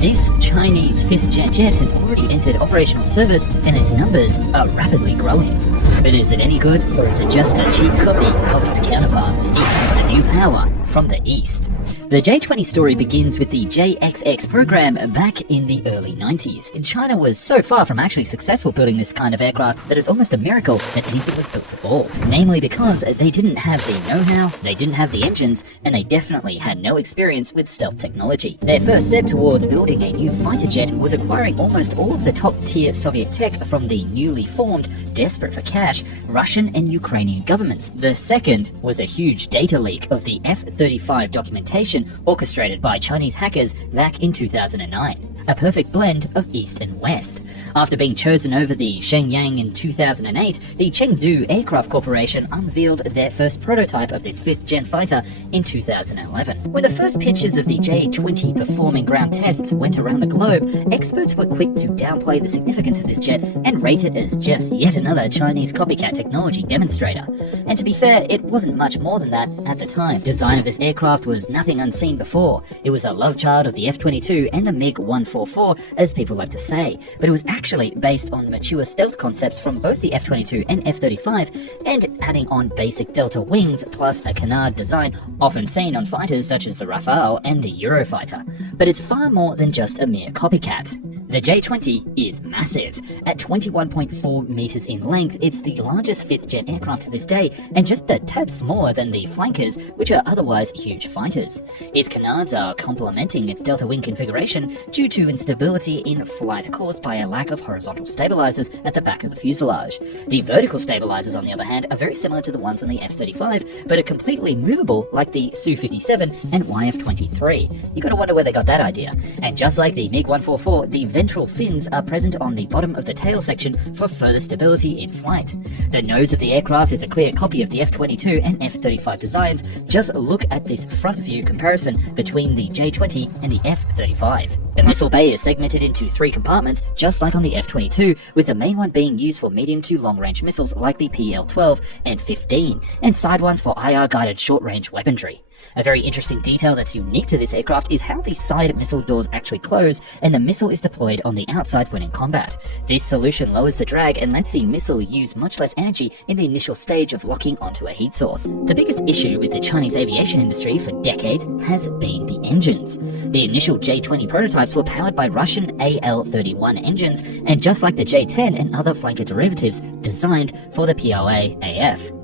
This Chinese 5th-gen jet has already entered operational service and its numbers are rapidly growing. But is it any good, or is it just a cheap copy of its counterparts, eating the new power from the east? The J-20 story begins with the JXX program back in the early 90s. And China was so far from actually successful building this kind of aircraft that it's almost a miracle that anything was built at all. Namely because they didn't have the know-how, they didn't have the engines, and they definitely had no experience with stealth technology. Their first step towards building a new fighter jet was acquiring almost all of the top-tier Soviet tech from the newly formed, desperate for cash, Russian and Ukrainian governments. The second was a huge data leak of the F-35 documentation orchestrated by Chinese hackers back in 2009. A perfect blend of East and West. After being chosen over the Shenyang in 2008, the Chengdu Aircraft Corporation unveiled their first prototype of this 5th-gen fighter in 2011. When the first pictures of the J-20 performing ground tests went around the globe, experts were quick to downplay the significance of this jet and rate it as just yet another Chinese copycat technology demonstrator. And to be fair, it wasn't much more than that at the time. Design of this aircraft was nothing unseen before. It was a love child of the F-22 and the MiG-144, as people like to say, but it was actually based on mature stealth concepts from both the F-22 and F-35, and adding on basic delta wings plus a canard design often seen on fighters such as the Rafale and the Eurofighter. But it's far more than just a mere copycat. The J-20 is massive. At 21.4 meters in length, it's the largest 5th-gen aircraft to this day, and just a tad smaller than the flankers, which are otherwise huge fighters. Its canards are complementing its delta wing configuration due to instability in flight caused by a lack of horizontal stabilizers at the back of the fuselage. The vertical stabilizers, on the other hand, are very similar to the ones on the F-35, but are completely movable like the Su-57 and YF-23. You gotta wonder where they got that idea. And just like the MiG-144, the ventral fins are present on the bottom of the tail section for further stability in flight. The nose of the aircraft is a clear copy of the F-22 and F-35 designs. Just look at this front view comparison between the J-20 and the F-35. The missile bay is segmented into 3 compartments, just like on the F-22, with the main one being used for medium to long-range missiles like the PL-12 and 15, and side ones for IR-guided short-range weaponry. A very interesting detail that's unique to this aircraft is how the side missile doors actually close and the missile is deployed on the outside when in combat. This solution lowers the drag and lets the missile use much less energy in the initial stage of locking onto a heat source. The biggest issue with the Chinese aviation industry for decades has been the engines. The initial J-20 prototypes were powered by Russian AL-31 engines, and just like the J-10 and other flanker derivatives, designed for the PLAAF.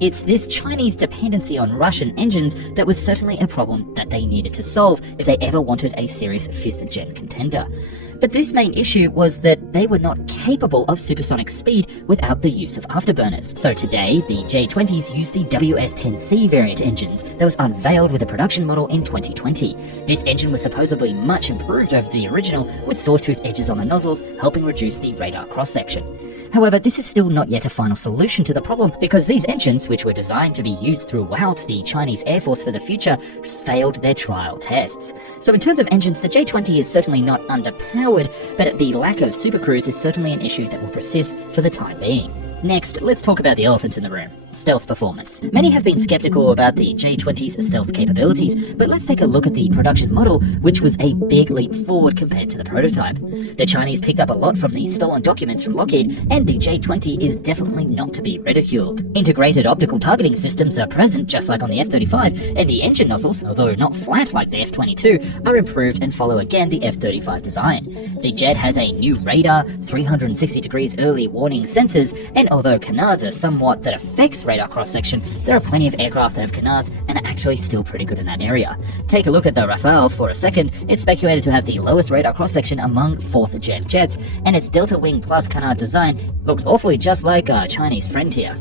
It's this Chinese dependency on Russian engines that was certainly a problem that they needed to solve if they ever wanted a serious 5th-gen contender. But this main issue was that they were not capable of supersonic speed without the use of afterburners. So today, the J-20s use the WS-10C variant engines that was unveiled with a production model in 2020. This engine was supposedly much improved over the original, with sawtooth edges on the nozzles, helping reduce the radar cross-section. However, this is still not yet a final solution to the problem, because these engines, which were designed to be used throughout the Chinese Air Force for the future, failed their trial tests. So in terms of engines, the J-20 is certainly not underpowered, but the lack of supercruise is certainly an issue that will persist for the time being. Next, let's talk about the elephant in the room. Stealth performance. Many have been skeptical about the J-20's stealth capabilities, but let's take a look at the production model, which was a big leap forward compared to the prototype. The Chinese picked up a lot from the stolen documents from Lockheed, and the J-20 is definitely not to be ridiculed. Integrated optical targeting systems are present just like on the F-35, and the engine nozzles, although not flat like the F-22, are improved and follow again the F-35 design. The jet has a new radar, 360 degrees early warning sensors, and although canards are somewhat that affects radar cross-section, there are plenty of aircraft that have canards and are actually still pretty good in that area. Take a look at the Rafale for a second. It's speculated to have the lowest radar cross-section among 4th-gen jets, and its delta wing plus canard design looks awfully just like our Chinese friend here.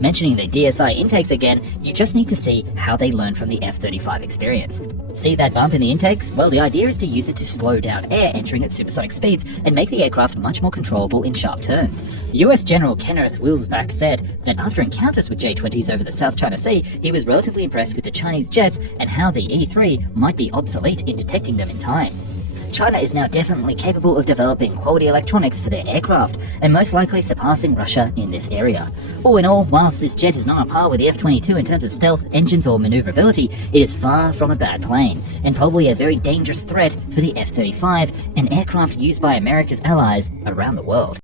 Mentioning the DSI intakes again, you just need to see how they learn from the F-35 experience. See that bump in the intakes? Well, the idea is to use it to slow down air entering at supersonic speeds and make the aircraft much more controllable in sharp turns. US General Kenneth Wilsbach said that after encounters with J-20s over the South China Sea, he was relatively impressed with the Chinese jets and how the E-3 might be obsolete in detecting them in time. China is now definitely capable of developing quality electronics for their aircraft, and most likely surpassing Russia in this area. All in all, whilst this jet is not on par with the F-22 in terms of stealth, engines or maneuverability, it is far from a bad plane, and probably a very dangerous threat for the F-35, an aircraft used by America's allies around the world.